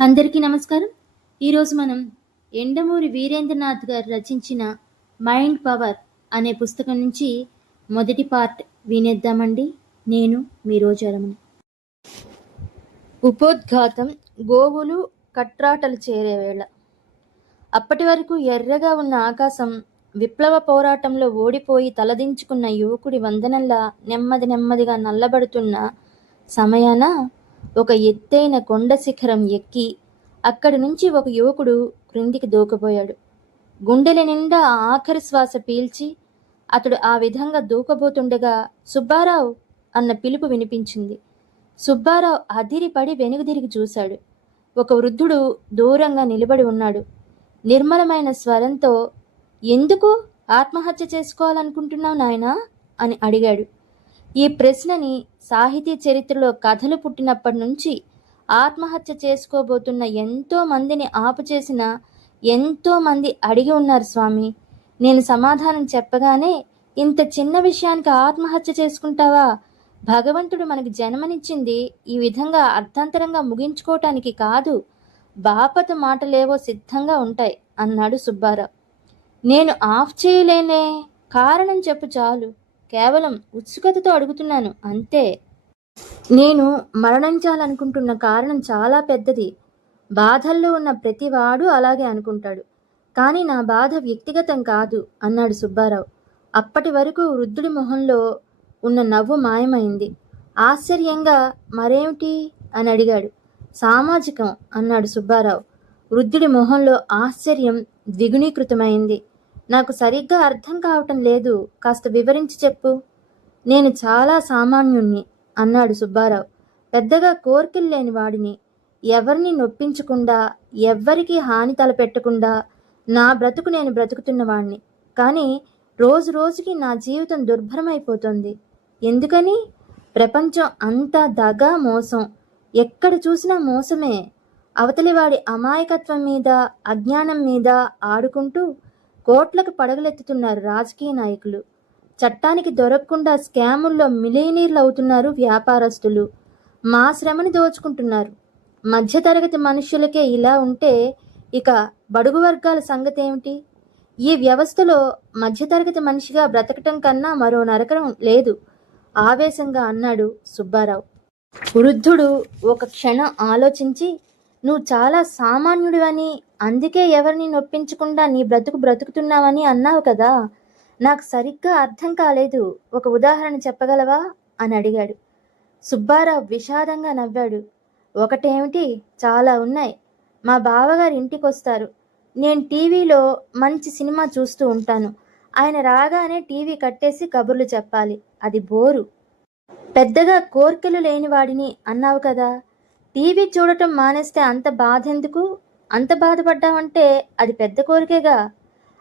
అందరికీ నమస్కారం. ఈరోజు మనం ఎండమూరి వీరేంద్రనాథ్ గారు రచించిన మైండ్ పవర్ అనే పుస్తకం నుంచి మొదటి పార్ట్ వినేద్దామండి. నేను మీ రోజారమణి. ఉపోద్ఘాతం. గోవులు కట్రాటలు చేరే వేళ. అప్పటి వరకు ఎర్రగా ఉన్న ఆకాశం విప్లవ పోరాటంలో ఓడిపోయి తలదించుకున్న యువకుడి వందనంలా నెమ్మదిగా నల్లబడుతున్న సమయాన ఒక ఎత్తైన కొండ శిఖరం ఎక్కి అక్కడి నుంచి ఒక యువకుడు క్రిందికి దూకబోయాడు. గుండెల నిండా ఆఖరి శ్వాస పీల్చి అతడు ఆ విధంగా దూకబోతుండగా సుబ్బారావు అన్న పిలుపు వినిపించింది. సుబ్బారావు అదిరిపడి వెనుదిరిగి చూశాడు. ఒక వృద్ధుడు దూరంగా నిలబడి ఉన్నాడు. నిర్మలమైన స్వరంతో, "ఎందుకు ఆత్మహత్య చేసుకోవాలనుకుంటున్నావు నాయనా?" అని అడిగాడు. ఈ ప్రశ్నని సాహితీ చరిత్రలో కథలు పుట్టినప్పటి నుంచి ఆత్మహత్య చేసుకోబోతున్న ఎంతో మందిని ఆపుచేసిన ఎంతో మంది అడిగి ఉన్నారు స్వామి. నేను సమాధానం చెప్పగానే, "ఇంత చిన్న విషయానికి ఆత్మహత్య చేసుకుంటావా? భగవంతుడు మనకి జన్మనిచ్చింది ఈ విధంగా అర్థాంతరంగా ముగించుకోవటానికి కాదు. బాపత మాటలేవో సిద్ధంగా ఉంటాయి" అన్నాడు సుబ్బారావు. "నేను ఆఫ్ చేయలేనే, కారణం చెప్పు చాలు. కేవలం ఉత్సుకతతో అడుగుతున్నాను అంతే. నేను మరణించాలనుకుంటున్న కారణం చాలా పెద్దది. బాధల్లో ఉన్న ప్రతివాడు అలాగే అనుకుంటాడు. కానీ నా బాధ వ్యక్తిగతం కాదు" అన్నాడు సుబ్బారావు. అప్పటి వరకు వృద్ధుడి మొహంలో ఉన్న నవ్వు మాయమైంది. ఆశ్చర్యంగా, "మరేమిటి?" అని అడిగాడు. "సామాజికం" అన్నాడు సుబ్బారావు. వృద్ధుడి మొహంలో ఆశ్చర్యం ద్విగుణీకృతమైంది. "నాకు సరిగ్గా అర్థం కావటం లేదు. కాస్త వివరించి చెప్పు." "నేను చాలా సామాన్యుణ్ణి" అన్నాడు సుబ్బారావు. "పెద్దగా కోర్కెలు లేని వాడిని. ఎవరిని నొప్పించకుండా, ఎవ్వరికీ హాని తలపెట్టకుండా నా బ్రతుకు నేను బ్రతుకుతున్నవాణ్ణి. కానీ రోజు రోజుకి నా జీవితం దుర్భరమైపోతుంది. ఎందుకని? ప్రపంచం అంతా దగా, మోసం. ఎక్కడ చూసినా మోసమే. అవతలివాడి అమాయకత్వం మీద, అజ్ఞానం మీద ఆడుకుంటూ కోట్లకు పడగలెత్తుతున్నారు రాజకీయ నాయకులు. చట్టానికి దొరకకుండా స్కాముల్లో మిలియనీర్లు అవుతున్నారు వ్యాపారస్తులు. మా శ్రమని దోచుకుంటున్నారు. మధ్యతరగతి మనుష్యులకే ఇలా ఉంటే ఇక బడుగు వర్గాల సంగతి ఏమిటి? ఈ వ్యవస్థలో మధ్యతరగతి మనిషిగా బ్రతకటం కన్నా మరో నరకం లేదు" ఆవేశంగా అన్నాడు సుబ్బారావు. వృద్ధుడు ఒక క్షణం ఆలోచించి, "నువ్వు చాలా సామాన్యుడివని, అందుకే ఎవరిని నొప్పించకుండా నీ బ్రతుకు బ్రతుకుతున్నావని అన్నావు కదా. నాకు సరిగ్గా అర్థం కాలేదు. ఒక ఉదాహరణ చెప్పగలవా?" అని అడిగాడు. సుబ్బారావు విషాదంగా నవ్వాడు. "ఒకటేమిటి, చాలా ఉన్నాయి. మా బావగారు ఇంటికొస్తారు. నేను టీవీలో మంచి సినిమా చూస్తూ ఉంటాను. ఆయన రాగానే టీవీ కట్టేసి కబుర్లు చెప్పాలి. అది బోరు. పెద్దగా కోర్కెలు లేనివాడిని అన్నావు కదా. టీవీ చూడటం మానేస్తే అంత బాధెందుకు? అంత బాధపడ్డావంటే అది పెద్ద కోరికేగా."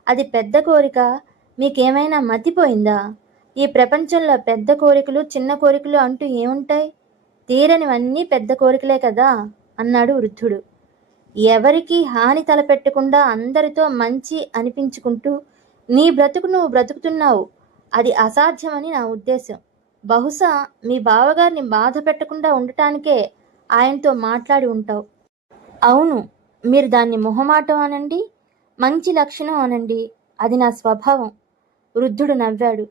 "అది పెద్ద కోరిక? మీకేమైనా మతిపోయిందా? ఈ ప్రపంచంలో పెద్ద కోరికలు, చిన్న కోరికలు అంటూ ఏముంటాయి? తీరనివన్నీ పెద్ద కోరికలే కదా" అన్నాడు వృద్ధుడు. "ఎవరికీ హాని తలపెట్టకుండా అందరితో మంచి అనిపించుకుంటూ నీ బ్రతుకు నువ్వు బ్రతుకుతున్నావు. అది అసాధ్యమని నా ఉద్దేశం. బహుశా మీ బావగారిని బాధ పెట్టకుండా ఉండటానికే ఆయనతో మాట్లాడి ఉంటావు." "అవును, మీరు దాన్ని మొహమాటం అనండి, మంచి లక్షణం అనండి. అది నా స్వభావం." వృద్ధుడు నవ్వాడు.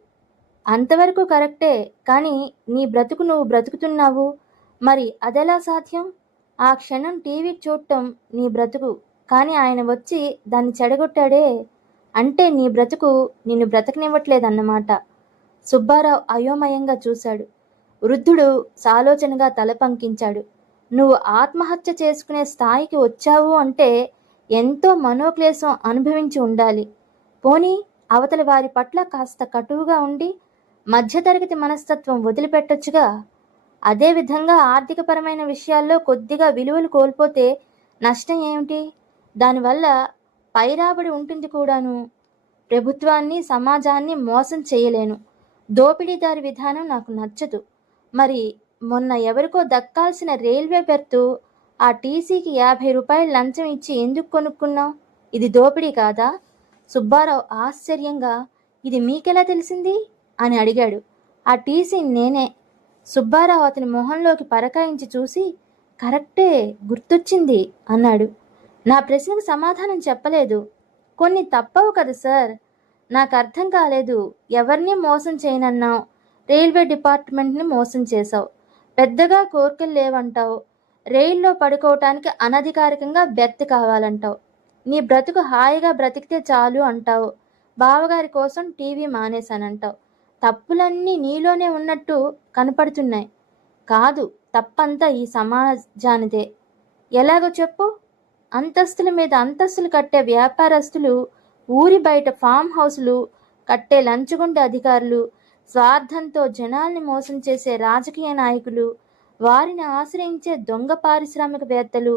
"అంతవరకు కరెక్టే. కానీ నీ బ్రతుకు నువ్వు బ్రతుకుతున్నావు. మరి అదెలా సాధ్యం? ఆ క్షణం టీవీ చూడటం నీ బ్రతుకు. కానీ ఆయన వచ్చి దాన్ని చెడగొట్టాడే. అంటే నీ బ్రతుకు నిన్ను బ్రతకనివ్వట్లేదన్నమాట." సుబ్బారావు అయోమయంగా చూశాడు. వృద్ధుడు సాలోచనగా తల పంకించాడు. "నువ్వు ఆత్మహత్య చేసుకునే స్థాయికి వచ్చావు అంటే ఎంతో మనోక్లేశం అనుభవించి ఉండాలి. పోనీ అవతలి వారి పట్ల కాస్త కటువుగా ఉండి మధ్యతరగతి మనస్తత్వం వదిలిపెట్టొచ్చుగా. అదేవిధంగా ఆర్థికపరమైన విషయాల్లో కొద్దిగా విలువలు కోల్పోతే నష్టం ఏమిటి? దానివల్ల పైరాబడి ఉంటుంది కూడాను. ప్రభుత్వాన్ని, సమాజాన్ని మోసం చేయలేను. దోపిడీదారి విధానం నాకు నచ్చదు. మరి మొన్న ఎవరికో దక్కాల్సిన రైల్వే బెర్తు ఆ టీసీకి 50 రూపాయలు లంచం ఇచ్చి ఎందుకు కొనుక్కున్నావు? ఇది దోపిడీ కాదా?" సుబ్బారావు ఆశ్చర్యంగా, "ఇది మీకెలా తెలిసింది?" అని అడిగాడు. "ఆ టీసీ నేనే." సుబ్బారావు అతని మొహంలోకి పరకాయించి చూసి, కరెక్టే, గుర్తొచ్చింది అన్నాడు. నా ప్రశ్నకు సమాధానం చెప్పలేదు. కొన్ని తప్పవు కదా సార్. నాకు అర్థం కాలేదు. ఎవరిని మోసం చేయనన్నావు, రైల్వే డిపార్ట్మెంట్ని మోసం చేశావు, పెద్దగా కోరికలు లేవంటావు, రైల్లో పడుకోవటానికి అనధికారికంగా బెర్త్ కావాలంటావు, నీ బ్రతుకు హాయిగా బ్రతికితే చాలు అంటావు, బావగారి కోసం టీవీ మానేశానంటావు. తప్పులన్నీ నీలోనే ఉన్నట్టు కనపడుతున్నాయి. కాదు, తప్పంతా ఈ సమాజానిదే. ఎలాగో చెప్పు. అంతస్తుల మీద అంతస్తులు కట్టే వ్యాపారస్తులు, ఊరి బయట ఫామ్ హౌసులు కట్టే లంచగొండ అధికారులు, స్వార్థంతో జనాల్ని మోసం చేసే రాజకీయ నాయకులు, వారిని ఆశ్రయించే దొంగ పారిశ్రామికవేత్తలు,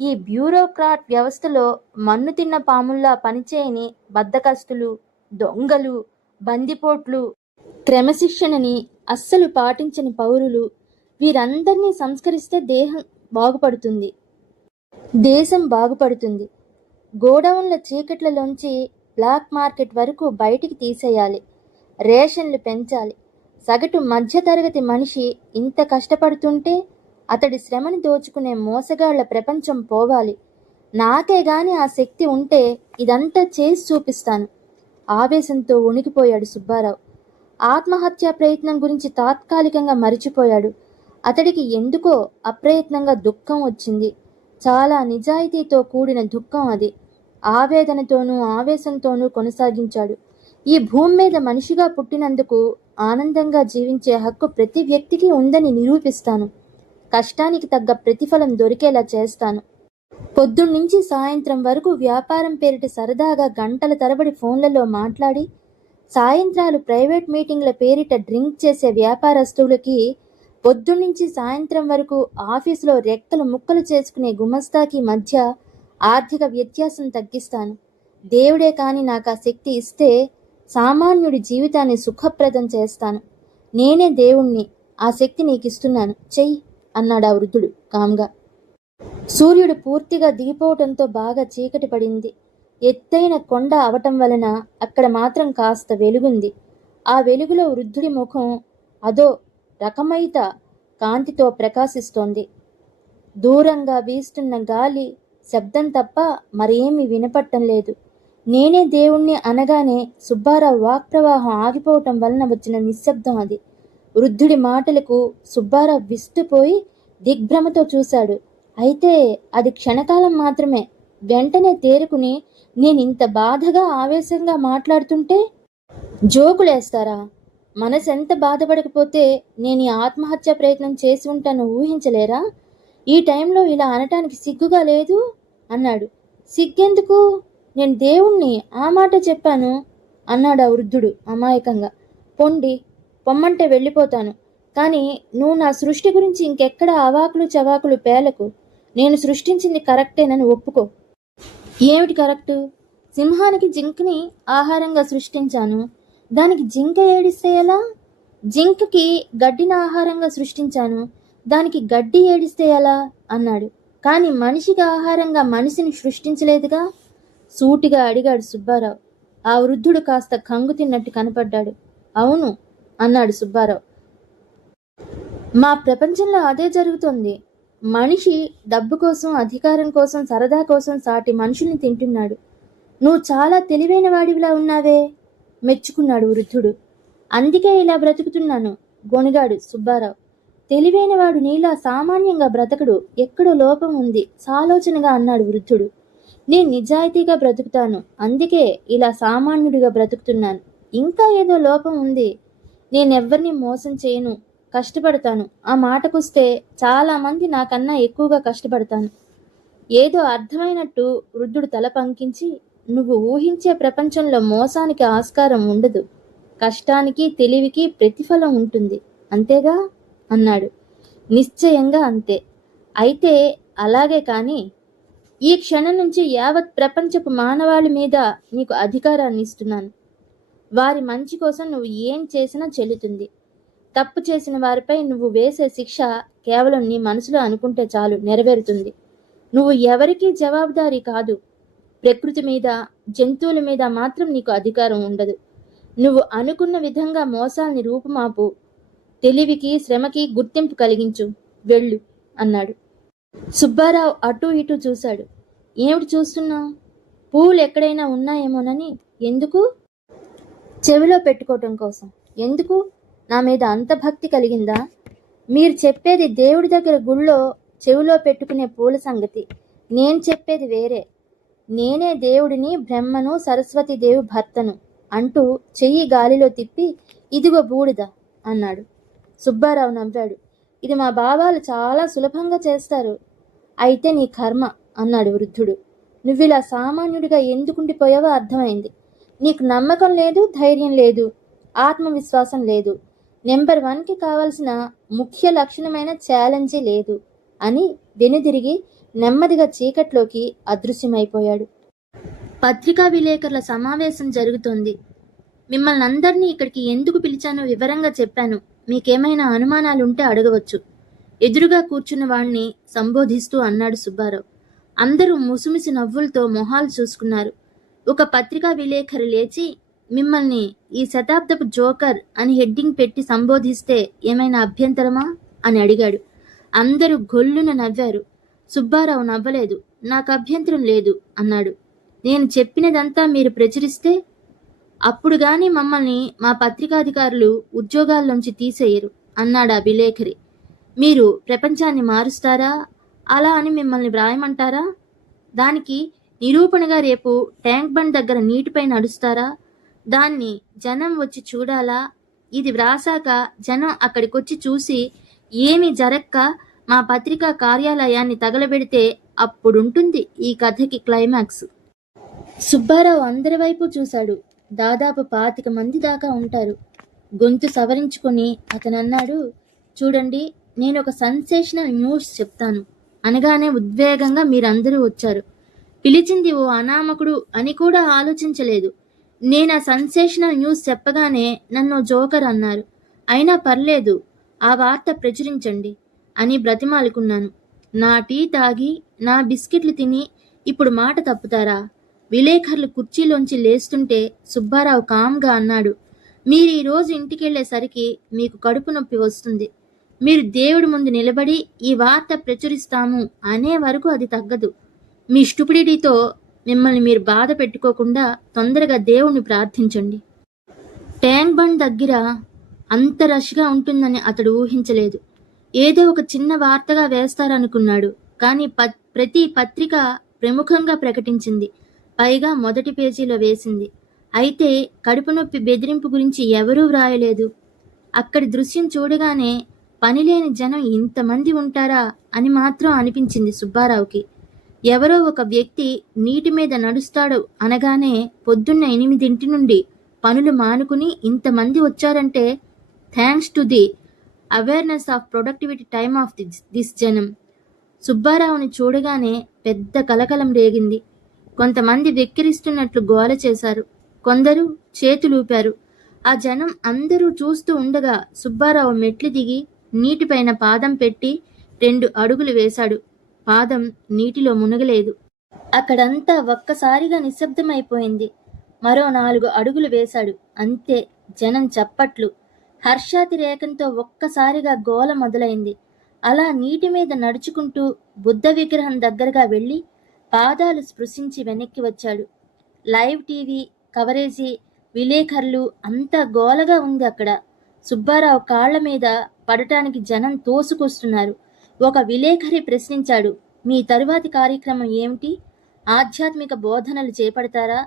ఈ బ్యూరోక్రాట్ వ్యవస్థలో మన్ను తిన్న పాముల్లా పనిచేయని బద్ధకస్తులు, దొంగలు, బందిపోట్లు, క్రమశిక్షణని అస్సలు పాటించని పౌరులు, వీరందరినీ సంస్కరిస్తే బాగుపడుతుంది, దేశం బాగుపడుతుంది. గోడౌన్ల చీకట్లలోంచి బ్లాక్ మార్కెట్ వరకు బయటికి తీసేయాలి. రేషన్లు పెంచాలి. సగటు మధ్యతరగతి మనిషి ఇంత కష్టపడుతుంటే అతడి శ్రమని దోచుకునే మోసగాళ్ల ప్రపంచం పోవాలి. నాకే గాని ఆ శక్తి ఉంటే ఇదంతా చేసి చూపిస్తాను. ఆవేశంతో వణికిపోయాడు సుబ్బారావు. ఆత్మహత్యా ప్రయత్నం గురించి తాత్కాలికంగా మరిచిపోయాడు. అతడికి ఎందుకో అప్రయత్నంగా దుఃఖం వచ్చింది. చాలా నిజాయితీతో కూడిన దుఃఖం అది. ఆవేదనతోనూ ఆవేశంతోనూ కొనసాగించాడు. ఈ భూమి మీద మనిషిగా పుట్టినందుకు ఆనందంగా జీవించే హక్కు ప్రతి వ్యక్తికి ఉందని నిరూపిస్తాను. కష్టానికి తగ్గ ప్రతిఫలం దొరికేలా చేస్తాను. పొద్దున్నుంచి సాయంత్రం వరకు వ్యాపారం పేరిట సరదాగా గంటల తరబడి ఫోన్లలో మాట్లాడి, సాయంత్రాలు ప్రైవేట్ మీటింగ్ల పేరిట డ్రింక్ చేసే వ్యాపారస్తులకి, పొద్దున్నుంచి సాయంత్రం వరకు ఆఫీసులో రెక్కలు ముక్కలు చేసుకునే గుమస్తాకి మధ్య ఆర్థిక వ్యత్యాసం తగ్గిస్తాను. దేవుడే కాని నాకు ఆ శక్తి ఇస్తే సామాన్యుడి జీవితాన్ని సుఖప్రదం చేస్తాను. నేనే దేవుణ్ణి. ఆ శక్తి నీకిస్తున్నాను, చెయ్యి అన్నాడు ఆ వృద్ధుడు కామ్గా. సూర్యుడు పూర్తిగా దిగిపోవటంతో బాగా చీకటి పడింది. ఎత్తైన కొండ అవటం వలన అక్కడ మాత్రం కాస్త వెలుగుంది. ఆ వెలుగులో వృద్ధుడి ముఖం అదో రకమైత కాంతితో ప్రకాశిస్తోంది. దూరంగా వీస్తున్న గాలి శబ్దం తప్ప మరేమీ వినపట్టం లేదు. నేనే దేవుణ్ణి అనగానే సుబ్బారావు వాక్ప్రవాహం ఆగిపోవటం వలన వచ్చిన నిశ్శబ్దం అది. వృద్ధుడి మాటలకు సుబ్బారావు విస్తుపోయి దిగ్భ్రమతో చూశాడు. అయితే అది క్షణకాలం మాత్రమే. వెంటనే తేరుకుని, నేనింత బాధగా ఆవేశంగా మాట్లాడుతుంటే జోకులేస్తారా? మనసెంత బాధపడకపోతే నేను ఈ ఆత్మహత్య ప్రయత్నం చేసి ఉంటాను ఊహించలేరా? ఈ టైంలో ఇలా అనటానికి సిగ్గుగా లేదు అన్నాడు. సిగ్గెందుకు? నేను దేవుణ్ణి ఆ మాట చెప్పాను అన్నాడు ఆ వృద్ధుడు అమాయకంగా. పొమ్మంటే వెళ్ళిపోతాను. కానీ నువ్వు నా సృష్టి గురించి ఇంకెక్కడ అవాకులు చవాకులు పేలకు. నేను సృష్టించింది కరెక్టేనని ఒప్పుకో. ఏమిటి కరెక్టు? సింహానికి జింకని ఆహారంగా సృష్టించాను. దానికి జింక ఏడిస్తే ఎలా? జింకకి గడ్డిని ఆహారంగా సృష్టించాను. దానికి గడ్డి ఏడిస్తే ఎలా అన్నాడు. కానీ మనిషికి ఆహారంగా మనిషిని సృష్టించలేదుగా? సూటిగా అడిగాడు సుబ్బారావు. ఆ వృద్ధుడు కాస్త కంగు తిన్నట్టు కనపడ్డాడు. అవును అన్నాడు సుబ్బారావు. మా ప్రపంచంలో అదే జరుగుతోంది. మనిషి డబ్బు కోసం, అధికారం కోసం, సరదా కోసం సాటి మనుషుల్ని తింటున్నాడు. నువ్వు చాలా తెలివైన వాడివిలా ఉన్నావే మెచ్చుకున్నాడు వృద్ధుడు. అందుకే ఇలా బ్రతుకుతున్నాను గొణిగాడు సుబ్బారావు. తెలివైనవాడు నీలా సామాన్యంగా బ్రతకడు, ఎక్కడో లోపం ఉంది సాలోచనగా అన్నాడు వృద్ధుడు. నేను నిజాయితీగా బ్రతుకుతాను, అందుకే ఇలా సామాన్యుడిగా బ్రతుకుతున్నాను. ఇంకా ఏదో లోపం ఉంది. నేనెవ్వరిని మోసం చేయను, కష్టపడతాను. ఆ మాటకొస్తే చాలామంది నాకన్నా ఎక్కువగా కష్టపడతాను. ఏదో అర్థమైనట్టు వృద్ధుడు తల పంకించి, నువ్వు ఊహించే ప్రపంచంలో మోసానికి ఆస్కారం ఉండదు. కష్టానికి, తెలివికి ప్రతిఫలం ఉంటుంది, అంతేగా అన్నాడు. నిశ్చయంగా అంతే. అయితే అలాగే కానీ ఈ క్షణం నుంచి యావత్ ప్రపంచపు మానవాళి మీద నీకు అధికారాన్ని ఇస్తున్నాను. వారి మంచి కోసం నువ్వు ఏం చేసినా చెల్లుతుంది. తప్పు చేసిన వారిపై నువ్వు వేసే శిక్ష కేవలం నీ మనసులో అనుకుంటే చాలు, నెరవేరుతుంది. నువ్వు ఎవరికీ జవాబుదారీ కాదు. ప్రకృతి మీద, జంతువుల మీద మాత్రం నీకు అధికారం ఉండదు. నువ్వు అనుకున్న విధంగా మోసాల్ని రూపుమాపు. తెలివికి, శ్రమకి గుర్తింపు కలిగించు. వెళ్ళు అన్నాడు. సుబ్బారావు అటూ ఇటూ చూశాడు. ఏమిటి చూస్తున్నావు? పూలు ఎక్కడైనా ఉన్నాయేమోనని. ఎందుకు? చెవిలో పెట్టుకోవటం కోసం. ఎందుకు? నా మీద అంత భక్తి కలిగిందా? మీరు చెప్పేది దేవుడి దగ్గర గుళ్ళో చెవిలో పెట్టుకునే పూల సంగతి. నేను చెప్పేది వేరే. నేనే దేవుడిని, బ్రహ్మను, సరస్వతీదేవి భర్తను అంటూ చెయ్యి గాలిలో తిప్పి ఇదిగో బూడిద అన్నాడు. సుబ్బారావు నవ్వాడు. ఇది మా బాబాలు చాలా సులభంగా చేస్తారు. అయితే నీ కర్మ అన్నాడు వృద్ధుడు. నువ్విలా సామాన్యుడిగా ఎందుకుండిపోయావో అర్థమైంది. నీకు నమ్మకం లేదు, ధైర్యం లేదు, ఆత్మవిశ్వాసం లేదు. నెంబర్ 1కి కావలసిన ముఖ్య లక్షణమైన ఛాలెంజే లేదు అని వెనుదిరిగి నెమ్మదిగా చీకట్లోకి అదృశ్యమైపోయాడు. పత్రికా విలేకరుల సమావేశం జరుగుతోంది. మిమ్మల్ని అందరినీ ఇక్కడికి ఎందుకు పిలిచానో వివరంగా చెప్పాను. మీకేమైనా అనుమానాలుంటే అడగవచ్చు. ఎదురుగా కూర్చున్న వాణ్ణి సంబోధిస్తూ అన్నాడు సుబ్బారావు. అందరూ ముసిముసి నవ్వులతో మొహాలు చూసుకున్నారు. ఒక పత్రికా విలేకరి లేచి, మిమ్మల్ని ఈ శతాబ్దపు జోకర్ అని హెడ్డింగ్ పెట్టి సంబోధిస్తే ఏమైనా అభ్యంతరమా అని అడిగాడు. అందరూ గొల్లున నవ్వారు. సుబ్బారావు నవ్వలేదు. నాకు అభ్యంతరం లేదు అన్నాడు. నేను చెప్పినదంతా మీరు ప్రచురిస్తే అప్పుడు గాని మమ్మల్ని మా పత్రికాధికారులు ఉద్యోగాల్లోంచి తీసేయరు అన్నాడు ఆ విలేకరి. మీరు ప్రపంచాన్ని మారుస్తారా? అలా అని మిమ్మల్ని వ్రాయమంటారా? దానికి నిరూపణగా రేపు ట్యాంక్ బండ్ దగ్గర నీటిపై నడుస్తారా? దాన్ని జనం వచ్చి చూడాలా? ఇది వ్రాసాక జనం అక్కడికొచ్చి చూసి ఏమీ జరక్క మా పత్రికా కార్యాలయాన్ని తగలబెడితే అప్పుడుంటుంది ఈ కథకి క్లైమాక్స్. సుబ్బారావు అందరి వైపు చూశాడు. దాదాపు 25 మంది దాకా ఉంటారు. గొంతు సవరించుకొని అతనన్నాడు, చూడండి, నేను ఒక సెన్సేషనల్ న్యూస్ చెప్తాను అనగానే ఉద్వేగంగా మీరందరూ వచ్చారు. పిలిచింది ఓ అనామకుడు అని కూడా ఆలోచించలేదు. నేను ఆ సెన్సేషనల్ న్యూస్ చెప్పగానే నన్ను జోకర్ అన్నారు. అయినా పర్లేదు, ఆ వార్త ప్రచురించండి అని బ్రతిమాలుకున్నాను. నా టీ తాగి నా బిస్కెట్లు తిని ఇప్పుడు మాట తప్పుతారా? విలేకరులు కుర్చీలోంచి లేస్తుంటే సుబ్బారావు కామ్గా అన్నాడు, మీరు ఈరోజు ఇంటికెళ్లేసరికి మీకు కడుపు నొప్పి వస్తుంది. మీరు దేవుడి ముందు నిలబడి ఈ వార్త ప్రచురిస్తాము అనే వరకు అది తగ్గదు. మీ స్టూపిడిటీతో మిమ్మల్ని మీరు బాధ పెట్టుకోకుండా తొందరగా దేవుణ్ణి ప్రార్థించండి. ట్యాంక్ బండ్ దగ్గర అంత రష్గా ఉంటుందని అతడు ఊహించలేదు. ఏదో ఒక చిన్న వార్తగా వేస్తారనుకున్నాడు. కానీ ప్రతి పత్రిక ప్రముఖంగా ప్రకటించింది. పైగా మొదటి పేజీలో వేసింది. అయితే కడుపు నొప్పి బెదిరింపు గురించి ఎవరూ వ్రాయలేదు. అక్కడి దృశ్యం చూడగానే పనిలేని జనం ఇంతమంది ఉంటారా అని మాత్రం అనిపించింది సుబ్బారావుకి. ఎవరో ఒక వ్యక్తి నీటి మీద నడుస్తాడు అనగానే పొద్దున్న 8 నుండి పనులు మానుకుని ఇంతమంది వచ్చారంటే thanks to the awareness of productivity time of this జనం. సుబ్బారావుని చూడగానే పెద్ద కలకలం రేగింది. కొంతమంది వెక్కిరిస్తున్నట్లు గోల చేశారు. కొందరు చేతులూపారు. ఆ జనం అందరూ చూస్తూ ఉండగా సుబ్బారావు మెట్లు దిగి నీటిపైన పాదం పెట్టి 2 అడుగులు వేశాడు. పాదం నీటిలో మునగలేదు. అక్కడంతా ఒక్కసారిగా నిశ్శబ్దమైపోయింది. మరో 4 అడుగులు వేశాడు. అంతే. జనం చప్పట్లు, హర్షాతిరేకంతో ఒక్కసారిగా గోల మొదలైంది. అలా నీటి మీద నడుచుకుంటూ బుద్ధ విగ్రహం దగ్గరగా వెళ్ళి పాదాలు స్పృశించి వెనక్కి వచ్చాడు. లైవ్ టీవీ కవరేజీ, విలేకరులు అంతా గోలగా ఉంది అక్కడ. సుబ్బారావు కాళ్ల మీద పడటానికి జనం తోసుకొస్తున్నారు. ఒక విలేకరి ప్రశ్నించాడు, మీ తరువాతి కార్యక్రమం ఏమిటి? ఆధ్యాత్మిక బోధనలు చేపడతారా?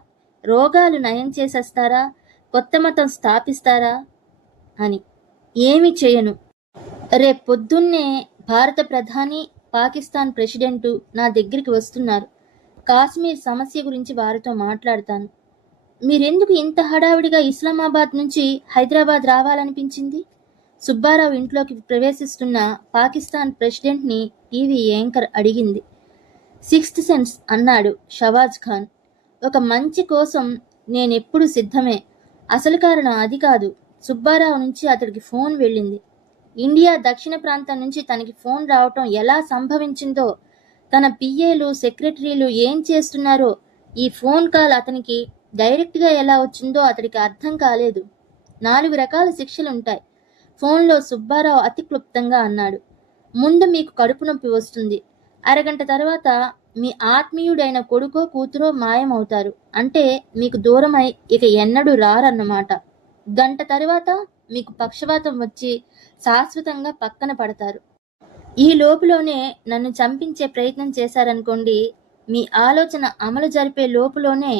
రోగాలు నయం చేసేస్తారా? కొత్త మతం స్థాపిస్తారా అని. ఏమీ చేయను. రేపొద్దున్నే భారత ప్రధాని, పాకిస్తాన్ ప్రెసిడెంటు నా దగ్గరికి వస్తున్నారు. కాశ్మీర్ సమస్య గురించి వారితో మాట్లాడతాను. మీరెందుకు ఇంత హడావిడిగా ఇస్లామాబాద్ నుంచి హైదరాబాద్ రావాలనిపించింది? సుబ్బారావు ఇంట్లోకి ప్రవేశిస్తున్న పాకిస్తాన్ ప్రెసిడెంట్ని టీవీ యాంకర్ అడిగింది. 6th సెన్స్ అన్నాడు షవాజ్ ఖాన్. ఒక మంచి కోసం నేనెప్పుడు సిద్ధమే. అసలు కారణం అది కాదు. సుబ్బారావు నుంచి అతడికి ఫోన్ వెళ్ళింది. ఇండియా దక్షిణ ప్రాంతం నుంచి తనకి ఫోన్ రావటం ఎలా సంభవించిందో, తన పిఏలు, సెక్రటరీలు ఏం చేస్తున్నారో, ఈ ఫోన్ కాల్ అతనికి డైరెక్ట్గా ఎలా వచ్చిందో అతడికి అర్థం కాలేదు. 4 రకాల శిక్షలుంటాయి. ఫోన్లో సుబ్బారావు అతి క్లుప్తంగా అన్నాడు. ముందు మీకు కడుపు నొప్పి వస్తుంది. అరగంట తర్వాత మీ ఆత్మీయుడైన కొడుకో కూతురో మాయమవుతారు. అంటే మీకు దూరమై ఇక ఎన్నడూ రారన్నమాట. గంట తర్వాత మీకు పక్షవాతం వచ్చి శాశ్వతంగా పక్కన పడతారు. ఈ లోపులోనే నన్ను చంపించే ప్రయత్నం చేశారనుకోండి, మీ ఆలోచన అమలు జరిపే లోపులోనే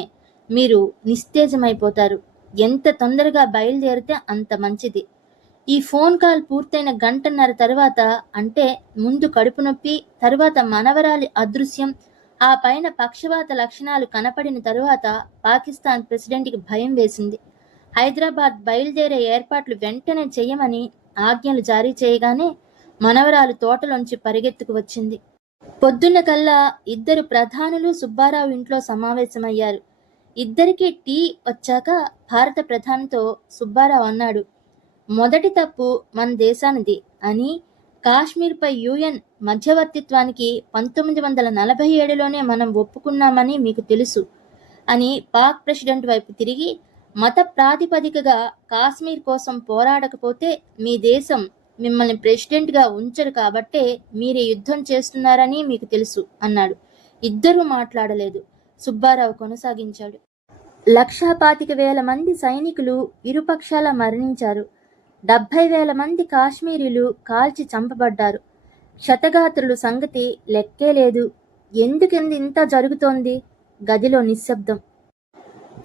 మీరు నిస్తేజమైపోతారు. ఎంత తొందరగా బయలుదేరితే అంత మంచిది. ఈ ఫోన్ కాల్ పూర్తయిన గంటన్నర తర్వాత, అంటే ముందు కడుపు నొప్పి, తరువాత మనవరాలి అదృశ్యం, ఆ పైన పక్షవాత లక్షణాలు కనపడిన తరువాత పాకిస్తాన్ ప్రెసిడెంట్కి భయం వేసింది. హైదరాబాద్ బయలుదేరే ఏర్పాట్లు వెంటనే చెయ్యమని ఆజ్ఞలు జారీ చేయగానే మనవరాలు తోటలోంచి పరిగెత్తుకు వచ్చింది. పొద్దున్న కల్లా ఇద్దరు ప్రధానులు సుబ్బారావు ఇంట్లో సమావేశమయ్యారు. ఇద్దరికీ టీ వచ్చాక భారత ప్రధానితో సుబ్బారావు అన్నాడు, మొదటి తప్పు మన దేశానిది అని, కాశ్మీర్పై యుఎన్ మధ్యవర్తిత్వానికి 1947లోనే మనం ఒప్పుకున్నామని మీకు తెలుసు అని పాక్ ప్రెసిడెంట్ వైపు తిరిగి, మత ప్రాతిపదికగా కాశ్మీర్ కోసం పోరాడకపోతే మీ దేశం మిమ్మల్ని ప్రెసిడెంట్గా ఉంచరు కాబట్టే మీరే యుద్ధం చేస్తున్నారని మీకు తెలుసు అన్నాడు. ఇద్దరూ మాట్లాడలేదు. సుబ్బారావు కొనసాగించాడు, 1,25,000 మంది సైనికులు ఇరుపక్షాల మరణించారు. 70,000 మంది కాశ్మీరీలు కాల్చి చంపబడ్డారు. క్షతగాత్రుల సంగతి లెక్కే లేదు. ఎందుకెందు ఇంత జరుగుతోంది? గదిలో నిశ్శబ్దం.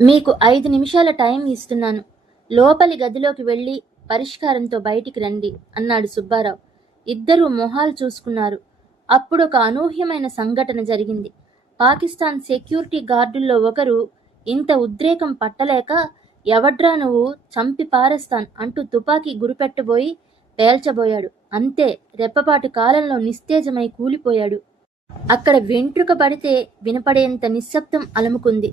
మీకు 5 నిమిషాల టైం ఇస్తున్నాను. లోపలి గదిలోకి వెళ్ళి పరిష్కారంతో బయటికి రండి అన్నాడు సుబ్బారావు. ఇద్దరూ మొహాలు చూసుకున్నారు. అప్పుడొక అనూహ్యమైన సంఘటన జరిగింది. పాకిస్తాన్ సెక్యూరిటీ గార్డుల్లో ఒకరు ఇంత ఉద్రేకం పట్టలేక, ఎవడ్రా నువ్వు, చంపి పారేస్తాన్ అంటూ తుపాకీ గురిపెట్టబోయి పేల్చబోయాడు. అంతే, రెప్పపాటు కాలంలో నిస్తేజమై కూలిపోయాడు. అక్కడ వెంట్రుక పడితే వినపడేంత నిశ్శబ్దం అలముకుంది.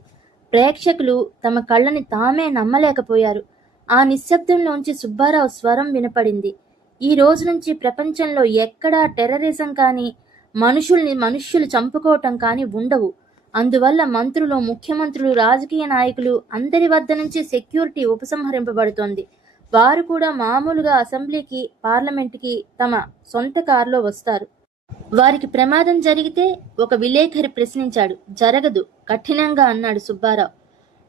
ప్రేక్షకులు తమ కళ్ళని తామే నమ్మలేకపోయారు. ఆ నిశ్శబ్దంలోంచి సుబ్బారావు స్వరం వినపడింది, ఈ రోజు నుంచి ప్రపంచంలో ఎక్కడా టెర్రరిజం కానీ, మనుష్యులు చంపుకోవటం కానీ ఉండవు. అందువల్ల మంత్రులు, ముఖ్యమంత్రులు, రాజకీయ నాయకులు అందరి వద్ద నుంచి సెక్యూరిటీ ఉపసంహరింపబడుతోంది. వారు కూడా మామూలుగా అసెంబ్లీకి, పార్లమెంటుకి తమ సొంత కారులో వస్తారు. వారికి ప్రమాదం జరిగితే? ఒక విలేకరి ప్రశ్నించాడు. జరగదు, కఠినంగా అన్నాడు సుబ్బారావు.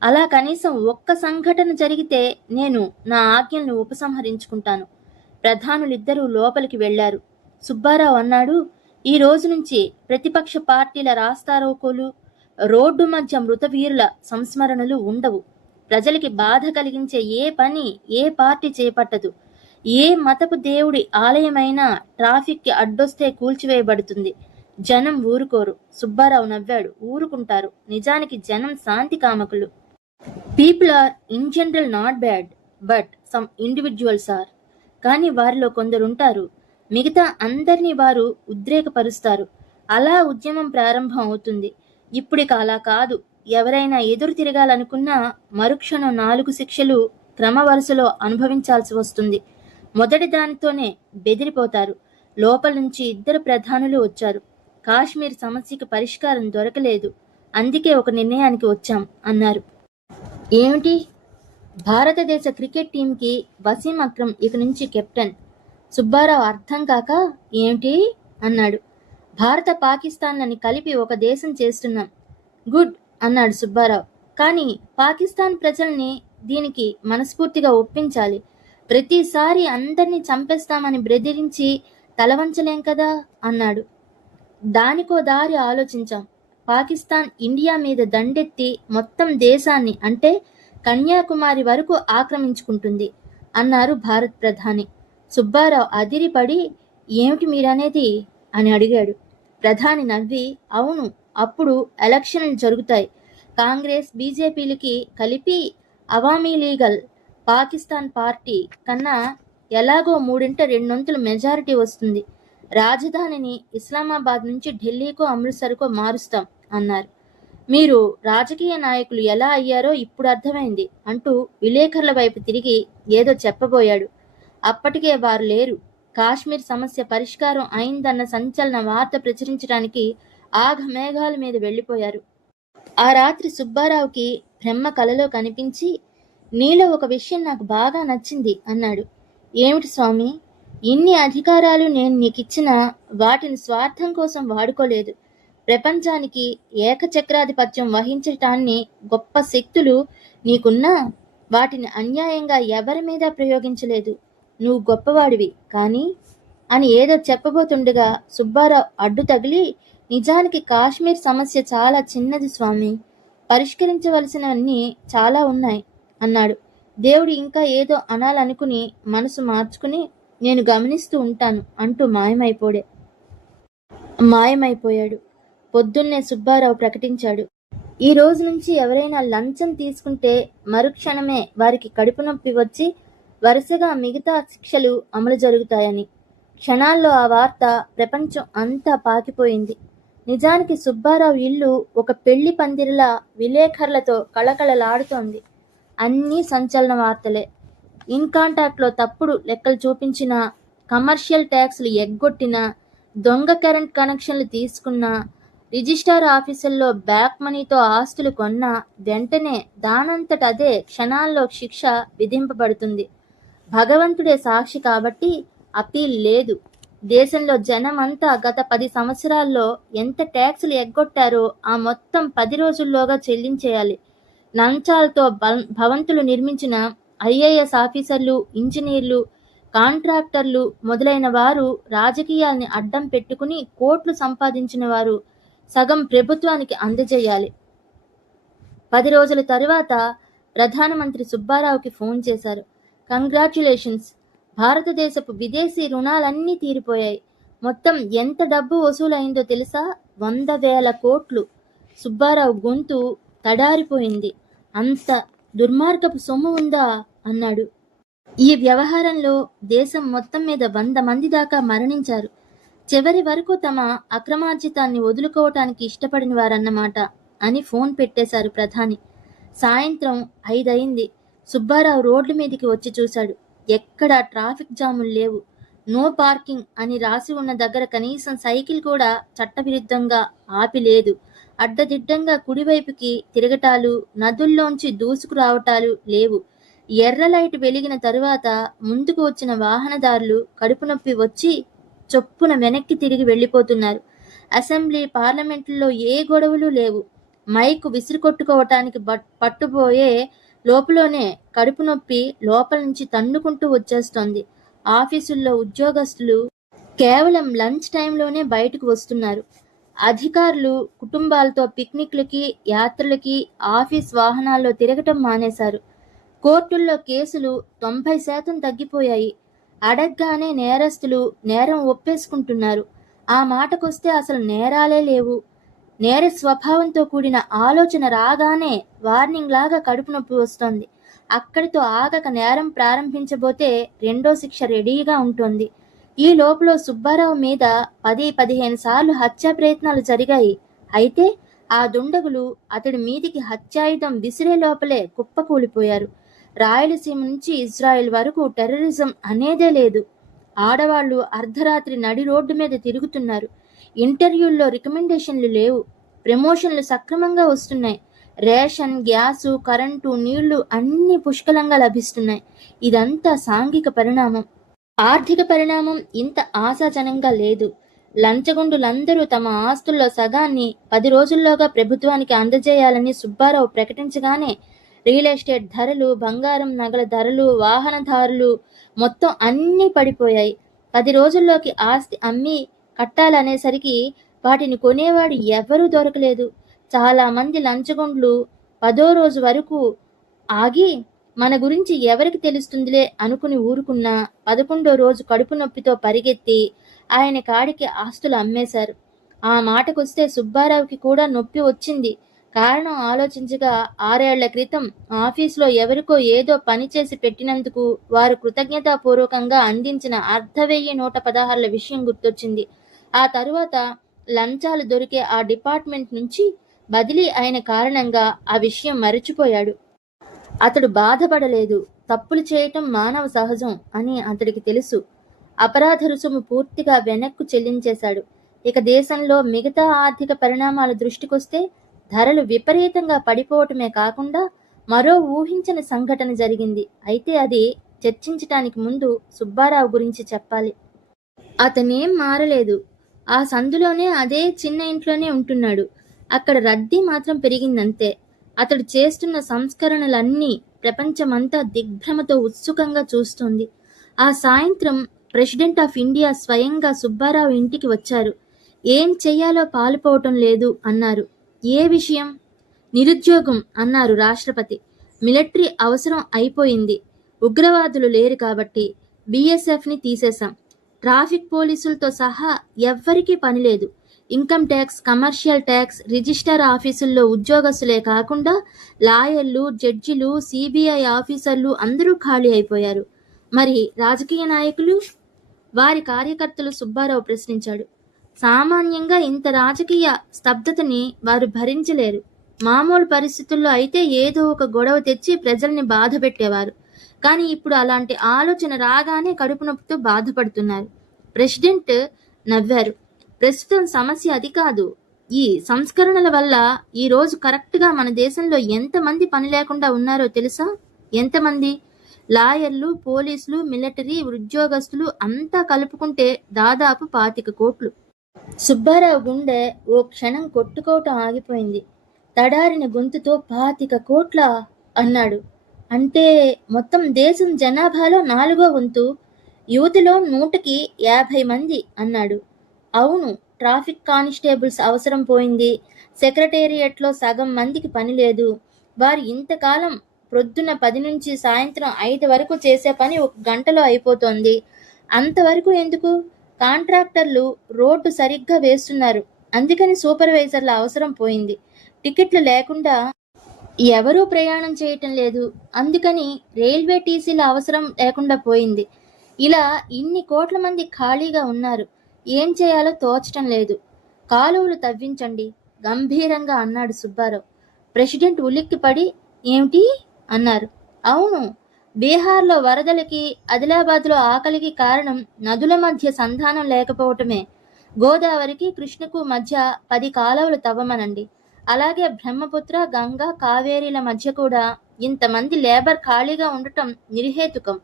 అలా కనీసం ఒక్క సంఘటన జరిగితే నేను నా ఆజ్ఞల్ని ఉపసంహరించుకుంటాను. ప్రధానులిద్దరూ లోపలికి వెళ్లారు. సుబ్బారావు అన్నాడు, ఈ రోజు నుంచి ప్రతిపక్ష పార్టీల రాస్తారోకోలు, రోడ్డు మధ్య మృతవీరుల సంస్మరణలు ఉండవు. ప్రజలకి బాధ కలిగించే ఏ పని ఏ పార్టీ చేపట్టదు. ఏ మతపు దేవుడి ఆలయమైనా ట్రాఫిక్కి అడ్డొస్తే కూల్చివేయబడుతుంది. జనం ఊరుకోరు. సుబ్బారావు నవ్వాడు. ఊరుకుంటారు. నిజానికి జనం శాంతి కామకులు. People are in general not bad, but some individuals are. కానీ వారిలో కొందరుంటారు, మిగతా అందరినీ వారు ఉద్రేకపరుస్తారు. అలా ఉద్యమం ప్రారంభం అవుతుంది. ఇప్పుడిక అలా కాదు. ఎవరైనా ఎదురు తిరగాలనుకున్నా మరుక్షణం 4 శిక్షలు క్రమవరుసలో అనుభవించాల్సి వస్తుంది. మొదటి దానితోనే బెదిరిపోతారు. లోపల నుంచి ఇద్దరు ప్రధానులు వచ్చారు. కాశ్మీర్ సమస్యకి పరిష్కారం దొరకలేదు, అందుకే ఒక నిర్ణయానికి వచ్చాం అన్నారు. ఏమిటి? భారతదేశ క్రికెట్ టీంకి వసీం అక్రమ్ ఇక నుంచి కెప్టెన్. సుబ్బారావు అర్థం కాక ఏమిటి అన్నాడు. భారత పాకిస్తాన్లని కలిపి ఒక దేశం చేస్తున్నాం. గుడ్ అన్నాడు సుబ్బారావు. కానీ పాకిస్తాన్ ప్రజల్ని దీనికి మనస్ఫూర్తిగా ఒప్పించాలి. ప్రతిసారి అందరినీ చంపేస్తామని బెదిరించి తలవంచలేం కదా అన్నాడు. దానికో దారి ఆలోచించాం. పాకిస్తాన్ ఇండియా మీద దండెత్తి మొత్తం దేశాన్ని, అంటే కన్యాకుమారి వరకు ఆక్రమించుకుంటుంది అన్నారు భారత్ ప్రధాని. సుబ్బారావు అదిరిపడి, ఏమిటి మీరనేది అని అడిగాడు. ప్రధాని నవ్వి, అవును, అప్పుడు ఎలక్షన్లు జరుగుతాయి. కాంగ్రెస్, బీజేపీలకి కలిపి అవామీ లీగల్ పాకిస్తాన్ పార్టీ కన్నా ఎలాగో 3/2 మెజారిటీ వస్తుంది. రాజధానిని ఇస్లామాబాద్ నుంచి ఢిల్లీకో అమృత్సర్కో మారుస్తాం అన్నారు. మీరు రాజకీయ నాయకులు ఎలా అయ్యారో ఇప్పుడు అర్థమైంది అంటూ విలేకరుల వైపు తిరిగి ఏదో చెప్పబోయాడు. అప్పటికే వారు లేరు. కాశ్మీర్ సమస్య పరిష్కారం అయిందన్న సంచలన వార్త ప్రచురించడానికి ఆఘమేఘాల మీద వెళ్లిపోయారు. ఆ రాత్రి సుబ్బారావుకి బ్రహ్మ కలలో కనిపించి, నీలో ఒక విషయం నాకు బాగా నచ్చింది అన్నాడు. ఏమిటి స్వామి? ఇన్ని అధికారాలు నేను నీకిచ్చినా వాటిని స్వార్థం కోసం వాడుకోలేదు. ప్రపంచానికి ఏకచక్రాధిపత్యం వహించటాన్ని గొప్ప శక్తులు నీకున్నా వాటిని అన్యాయంగా ఎవరి మీద ప్రయోగించలేదు. నువ్వు గొప్పవాడివి కానీ అని ఏదో చెప్పబోతుండగా సుబ్బారావు అడ్డు తగిలి, నిజానికి కాశ్మీర్ సమస్య చాలా చిన్నది స్వామి, పరిష్కరించవలసినవన్నీ చాలా ఉన్నాయి అన్నాడు. దేవుడు ఇంకా ఏదో అనాలనుకుని మనసు మార్చుకుని, నేను గమనిస్తూ ఉంటాను అంటూ మాయమైపోయాడు. పొద్దున్నే సుబ్బారావు ప్రకటించాడు, ఈ రోజు నుంచి ఎవరైనా లంచం తీసుకుంటే మరుక్షణమే వారికి కడుపు నొప్పి వచ్చి వరుసగా మిగతా శిక్షలు అమలు జరుగుతాయని. క్షణాల్లో ఆ వార్త ప్రపంచం అంతా పాకిపోయింది. నిజానికి సుబ్బారావు ఇల్లు ఒక పెళ్లి పందిరిలా విలేకరులతో కళకళలాడుతోంది. అన్నీ సంచలన వార్తలే. ఇన్కాంటాక్ట్లో తప్పుడు లెక్కలు చూపించినా, కమర్షియల్ ట్యాక్సులు ఎగ్గొట్టినా, దొంగ కరెంట్ కనెక్షన్లు తీసుకున్నా, రిజిస్ట్రార్ ఆఫీసుల్లో బ్యాక్ మనీతో ఆస్తులు కొన్నా వెంటనే దానంతట అదే క్షణాల్లో శిక్ష విధింపబడుతుంది. భగవంతుడే సాక్షి కాబట్టి అపీల్ లేదు. దేశంలో జనం అంతా గత 10 సంవత్సరాల్లో ఎంత ట్యాక్సులు ఎగ్గొట్టారో ఆ మొత్తం 10 రోజుల్లోగా చెల్లించేయాలి. లంచాలతో భవంతులు నిర్మించిన ఐఏఎస్ ఆఫీసర్లు, ఇంజనీర్లు, కాంట్రాక్టర్లు మొదలైన వారు, రాజకీయాల్ని అడ్డం పెట్టుకుని కోట్లు సంపాదించిన వారు సగం ప్రభుత్వానికి అందజేయాలి. 10 రోజుల తరువాత ప్రధానమంత్రి సుబ్బారావుకి ఫోన్ చేశారు. కంగ్రాచ్యులేషన్స్, భారతదేశపు విదేశీ రుణాలన్నీ తీరిపోయాయి. మొత్తం ఎంత డబ్బు వసూలైందో తెలుసా? 100,000 కోట్లు. సుబ్బారావు గొంతు తడారిపోయింది. అంత దుర్మార్గపు సొమ్ము ఉందా అన్నాడు. ఈ వ్యవహారంలో దేశం మొత్తం మీద 100 మంది దాకా మరణించారు. చివరి వరకు తమ అక్రమార్జితాన్ని వదులుకోవటానికి ఇష్టపడిన వారన్నమాట అని ఫోన్ పెట్టేశారు ప్రధాని. సాయంత్రం 5 అయింది. సుబ్బారావు రోడ్ల మీదికి వచ్చి చూశాడు. ఎక్కడా ట్రాఫిక్ జాములు లేవు. నో పార్కింగ్ అని రాసి ఉన్న దగ్గర కనీసం సైకిల్ కూడా చట్టవిరుద్ధంగా ఆపిలేదు. అడ్డదిడ్డంగా కుడివైపుకి తిరగటాలు, నదుల్లోంచి దూసుకురావటాలు లేవు. ఎర్ర లైట్ వెలిగిన తరువాత ముందుకు వచ్చిన వాహనదారులు కడుపు నొప్పి వచ్చి చొప్పున వెనక్కి తిరిగి వెళ్ళిపోతున్నారు. అసెంబ్లీ, పార్లమెంట్లో ఏ గొడవలు లేవు. మైకు విసిరికొట్టుకోవటానికి పట్టుపోయే లోపలనే కడుపు నొప్పి లోపల నుంచి తన్నుకుంటూ వచ్చేస్తోంది. ఆఫీసుల్లో ఉద్యోగస్తులు కేవలం లంచ్ టైంలోనే బయటకు వస్తున్నారు. అధికారులు కుటుంబాలతో పిక్నిక్లకి, యాత్రలకి, ఆఫీస్ వాహనాల్లో తిరగటం మానేశారు. కోర్టుల్లో కేసులు 90% తగ్గిపోయాయి. అడగ్గానే నేరస్తులు నేరం ఒప్పేసుకుంటున్నారు. ఆ మాటకొస్తే అసలు నేరాలే లేవు. నేర స్వభావంతో కూడిన ఆలోచన రాగానే వార్నింగ్ లాగా కడుపు నొప్పి వస్తోంది. అక్కడితో ఆగక నేరం ప్రారంభించబోతే రెండో శిక్ష రెడీగా ఉంటుంది. ఈ లోపల సుబ్బారావు మీద 10-15 సార్లు హత్యా ప్రయత్నాలు జరిగాయి. అయితే ఆ దుండగులు అతడి మీదికి హత్యాయుధం విసిరే లోపలే కుప్పకూలిపోయారు. రాయలసీమ నుంచి ఇజ్రాయెల్ వరకు టెర్రరిజం అనేదే లేదు. ఆడవాళ్లు అర్ధరాత్రి నడి రోడ్డు మీద తిరుగుతున్నారు. ఇంటర్వ్యూల్లో రికమెండేషన్లు లేవు. ప్రమోషన్లు సక్రమంగా వస్తున్నాయి. రేషన్, గ్యాసు, కరెంటు, నీళ్లు అన్నీ పుష్కలంగా లభిస్తున్నాయి. ఇదంతా సాంఘిక పరిణామం. ఆర్థిక పరిణామం ఇంత ఆశాజనంగా లేదు. లంచగొండులందరూ తమ ఆస్తుల్లో సగాన్ని 10 రోజుల్లోగా ప్రభుత్వానికి అందజేయాలని సుబ్బారావు ప్రకటించగానే రియల్ ఎస్టేట్ ధరలు, బంగారం నగల ధరలు, వాహనదారులు మొత్తం అన్నీ పడిపోయాయి. 10 రోజుల్లోకి ఆస్తి అమ్మి కట్టాలనేసరికి వాటిని కొనేవాడు ఎవరూ దొరకలేదు. చాలా మంది లంచగొండ్లు 10వ రోజు వరకు ఆగి మన గురించి ఎవరికి తెలుస్తుందిలే అనుకుని ఊరుకున్నా 11వ రోజు కడుపు నొప్పితో పరిగెత్తి ఆయన కాడికి ఆస్తులు అమ్మేశారు. ఆ మాటకొస్తే సుబ్బారావుకి కూడా నొప్పి వచ్చింది. కారణం ఆలోచించగా 6 ఏళ్ల క్రితం ఆఫీసులో ఎవరికో ఏదో పని చేసి పెట్టినందుకు వారు కృతజ్ఞతాపూర్వకంగా అందించిన 1,116 విషయం గుర్తొచ్చింది. ఆ తరువాత లంచాలు దొరికే ఆ డిపార్ట్మెంట్ నుంచి బదిలీ అయిన కారణంగా ఆ విషయం మరచిపోయాడు. అతడు బాధపడలేదు. తప్పులు చేయటం మానవ సహజం అని అతడికి తెలుసు. అపరాధ రుసుము పూర్తిగా వెనక్కు చెల్లించేశాడు. ఇక దేశంలో మిగతా ఆర్థిక పరిణామాల దృష్టికొస్తే ధరలు విపరీతంగా పడిపోవటమే కాకుండా మరో ఊహించని సంఘటన జరిగింది. అయితే అది చర్చించటానికి ముందు సుబ్బారావు గురించి చెప్పాలి. అతనేం మారలేదు. ఆ సందులోనే అదే చిన్న ఇంట్లోనే ఉంటున్నాడు. అక్కడ రద్దీ మాత్రం పెరిగిందంతే. అతడు చేస్తున్న సంస్కరణలన్నీ ప్రపంచమంతా దిగ్భ్రమతో ఉత్సుకంగా చూస్తోంది. ఆ సాయంత్రం ప్రెసిడెంట్ ఆఫ్ ఇండియా స్వయంగా సుబ్బారావు ఇంటికి వచ్చారు. ఏం చెయ్యాలో పాలుపోవటం లేదు అన్నారు. ఏ విషయం? నిరుద్యోగం అన్నారు రాష్ట్రపతి. మిలిటరీ అవసరం అయిపోయింది. ఉగ్రవాదులు లేరు కాబట్టి BSFని తీసేశాం. ట్రాఫిక్ పోలీసులతో సహా ఎవ్వరికీ పనిలేదు. Income tax, commercial tax, register ఆఫీసుల్లో ఉద్యోగస్తులే కాకుండా లాయర్లు, జడ్జిలు, CBI ఆఫీసర్లు అందరూ ఖాళీ అయిపోయారు. మరి రాజకీయ నాయకులు, వారి కార్యకర్తలు? సుబ్బారావు ప్రశ్నించాడు. సామాన్యంగా ఇంత రాజకీయ స్తబ్దతని వారు భరించలేరు. మామూలు పరిస్థితుల్లో అయితే ఏదో ఒక గొడవ తెచ్చి ప్రజల్ని బాధ పెట్టేవారు. కానీ ఇప్పుడు అలాంటి ఆలోచన రాగానే కడుపు నొప్పితో బాధపడుతున్నారు. ప్రెసిడెంట్ నవ్వారు. ప్రస్తుతం సమస్య అది కాదు. ఈ సంస్కరణల వల్ల ఈ రోజు కరెక్ట్గా మన దేశంలో ఎంతమంది పని లేకుండా ఉన్నారో తెలుసా? ఎంతమంది? లాయర్లు, పోలీసులు, మిలిటరీ ఉద్యోగస్తులు అంతా కలుపుకుంటే దాదాపు 25 కోట్లు. సుబ్బారావు గుండె ఓ క్షణం కొట్టుకోవటం ఆగిపోయింది. తడారిన గొంతుతో 25 కోట్ల అన్నాడు. అంటే మొత్తం దేశం జనాభాలో 4వ వంతు. యువతలో 100కి 50 మంది అన్నాడు. అవును, ట్రాఫిక్ కానిస్టేబుల్స్ అవసరం పోయింది. సెక్రటేరియట్లో సగం మందికి పని లేదు. వారు ఇంతకాలం ప్రొద్దున 10 నుంచి సాయంత్రం 5 వరకు చేసే పని 1 గంటలో అయిపోతోంది. అంతవరకు ఎందుకు? కాంట్రాక్టర్లు రోడ్డు సరిగ్గా వేస్తున్నారు, అందుకని సూపర్వైజర్ల అవసరం పోయింది. టికెట్లు లేకుండా ఎవరూ ప్రయాణం చేయటం లేదు, అందుకని రైల్వే టీసీల అవసరం లేకుండా పోయింది. ఇలా ఇన్ని కోట్ల మంది ఖాళీగా ఉన్నారు. ఏం చేయాలో తోచటం లేదు. కాలువలు తవ్వించండి గంభీరంగా అన్నాడు సుబ్బారావు. ప్రెసిడెంట్ ఉలిక్కిపడి ఏమిటి అన్నారు. అవును, బీహార్లో వరదలకి, ఆదిలాబాద్లో ఆకలికి కారణం నదుల మధ్య సంధానం లేకపోవటమే. గోదావరికి, కృష్ణకు మధ్య 10 కాలువలు తవ్వమనండి. అలాగే బ్రహ్మపుత్ర, గంగా, కావేరీల మధ్య కూడా ఇంతమంది లేబర్ ఖాళీగా ఉండటం నిర్హేతుకం.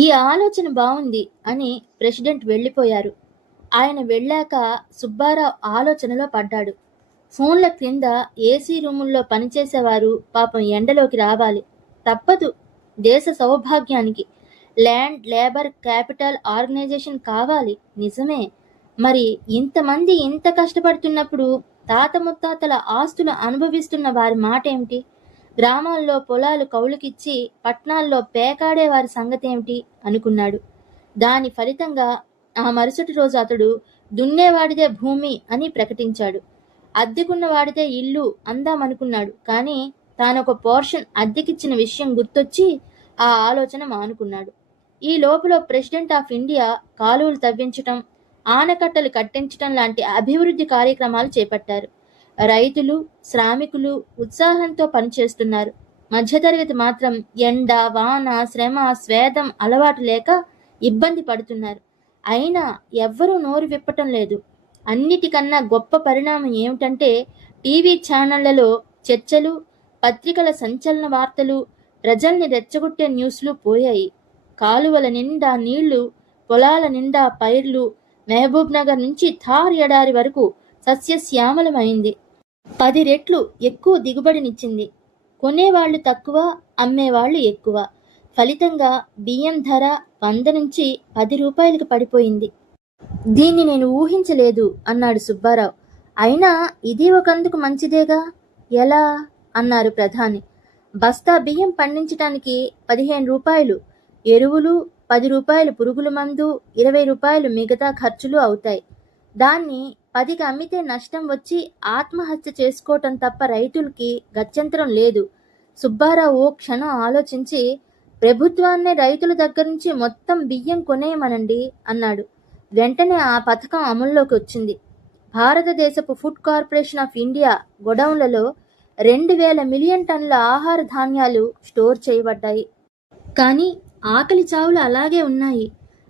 ఈ ఆలోచన బావుంది అని ప్రెసిడెంట్ వెళ్ళిపోయారు. ఆయన వెళ్ళాక సుబ్బారావు ఆలోచనలో పడ్డాడు. ఫోన్ల క్రింద AC రూముల్లో పనిచేసేవారు పాపం ఎండలోకి రావాలి. తప్పదు, దేశ సౌభాగ్యానికి. ల్యాండ్ లేబర్ క్యాపిటల్ ఆర్గనైజేషన్ కావాలి, నిజమే. మరి ఇంతమంది ఇంత కష్టపడుతున్నప్పుడు తాత ముత్తాతల ఆస్తులు అనుభవిస్తున్న వారి మాట ఏమిటి? గ్రామాల్లో పొలాలు కౌలుకిచ్చి పట్నాల్లో పేకాడే వారి సంగతేమిటి అనుకున్నాడు. దాని ఫలితంగా ఆ మరుసటి రోజు అతడు దున్నేవాడిదే భూమి అని ప్రకటించాడు. అద్దెకున్న వాడిదే ఇల్లు అందామనుకున్నాడు. కానీ తానొక పోర్షన్ అద్దెకిచ్చిన విషయం గుర్తొచ్చి ఆ ఆలోచన మానుకున్నాడు. ఈ లోపల ప్రెసిడెంట్ ఆఫ్ ఇండియా కాలువలు తవ్వించటం, ఆనకట్టలు కట్టించటం లాంటి అభివృద్ధి కార్యక్రమాలు చేపట్టారు. రైతులు, శ్రామికులు ఉత్సాహంతో పనిచేస్తున్నారు. మధ్యతరగతి మాత్రం ఎండ, వాన, శ్రమ, స్వేదం అలవాటు లేక ఇబ్బంది పడుతున్నారు. అయినా ఎవ్వరూ నోరు విప్పటం లేదు. అన్నిటికన్నా గొప్ప పరిణామం ఏమిటంటే టీవీ ఛానళ్లలో చర్చలు, పత్రికల సంచలన వార్తలు, ప్రజల్ని రెచ్చగొట్టే న్యూస్లు పోయాయి. కాలువల నిండా నీళ్లు, పొలాల నిండా పైర్లు, మహబూబ్ నగర్ నుంచి థార్ ఎడారి వరకు సస్యశ్యామలమైంది. 10 రెట్లు ఎక్కువ దిగుబడినిచ్చింది. కొనేవాళ్లు తక్కువ, అమ్మేవాళ్లు ఎక్కువ. ఫలితంగా బియ్యం ధర 100 నుంచి 10 రూపాయలకు పడిపోయింది. దీన్ని నేను ఊహించలేదు అన్నాడు సుబ్బారావు. అయినా ఇది ఒకందుకు మంచిదేగా. ఎలా అన్నారు ప్రధాని. బస్తా బియ్యం పండించటానికి 15 రూపాయలు, ఎరువులు 10 రూపాయలు, పురుగుల మందు 20 రూపాయలు, మిగతా ఖర్చులు అవుతాయి. దాన్ని 10కి అమ్మితే నష్టం వచ్చి ఆత్మహత్య చేసుకోవటం తప్ప రైతులకి గత్యంతరం లేదు. సుబ్బారావు ఓ క్షణం ఆలోచించి, ప్రభుత్వాన్నే రైతుల దగ్గర నుంచి మొత్తం బియ్యం కొనేయమనండి అన్నాడు. వెంటనే ఆ పథకం అమల్లోకి వచ్చింది. భారతదేశపు ఫుడ్ కార్పొరేషన్ ఆఫ్ ఇండియా గొడౌన్లలో 2000 మిలియన్ టన్నుల ఆహార ధాన్యాలు స్టోర్ చేయబడ్డాయి. కానీ ఆకలి చావులు అలాగే ఉన్నాయి.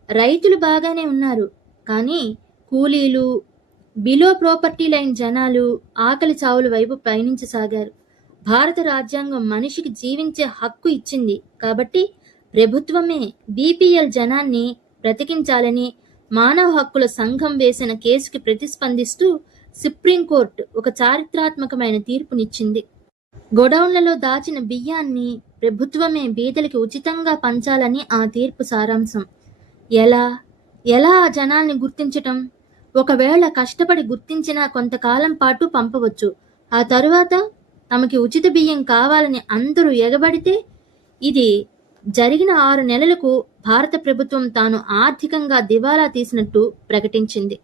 రైతులు బాగానే ఉన్నారు, కానీ కూలీలు, బిలో ప్రాపర్టీ లైన్ జనాలు ఆకలి చావుల వైపు పయనించసాగారు. భారత రాజ్యాంగం మనిషికి జీవించే హక్కు ఇచ్చింది కాబట్టి ప్రభుత్వమే బీపీఎల్ జనాన్ని బ్రతికించాలని మానవ హక్కుల సంఘం వేసిన కేసుకి ప్రతిస్పందిస్తూ సుప్రీంకోర్టు ఒక చారిత్రాత్మకమైన తీర్పునిచ్చింది. గోడౌన్లలో దాచిన బియ్యాన్ని ప్రభుత్వమే బీదలకి ఉచితంగా పంచాలని ఆ తీర్పు సారాంశం. ఎలా ఆ జనాల్ని గుర్తించటం? ఒకవేళ కష్టపడి గుర్తించినా కొంతకాలం పాటు పంపవచ్చు. ఆ తరువాత తమకి ఉచిత బియ్యం కావాలని అందరూ ఎగబడితే ఇది జరిగిన 6 నెలలకు భారత ప్రభుత్వం తాను ఆర్థికంగా దివాలా తీసినట్టు ప్రకటించింది.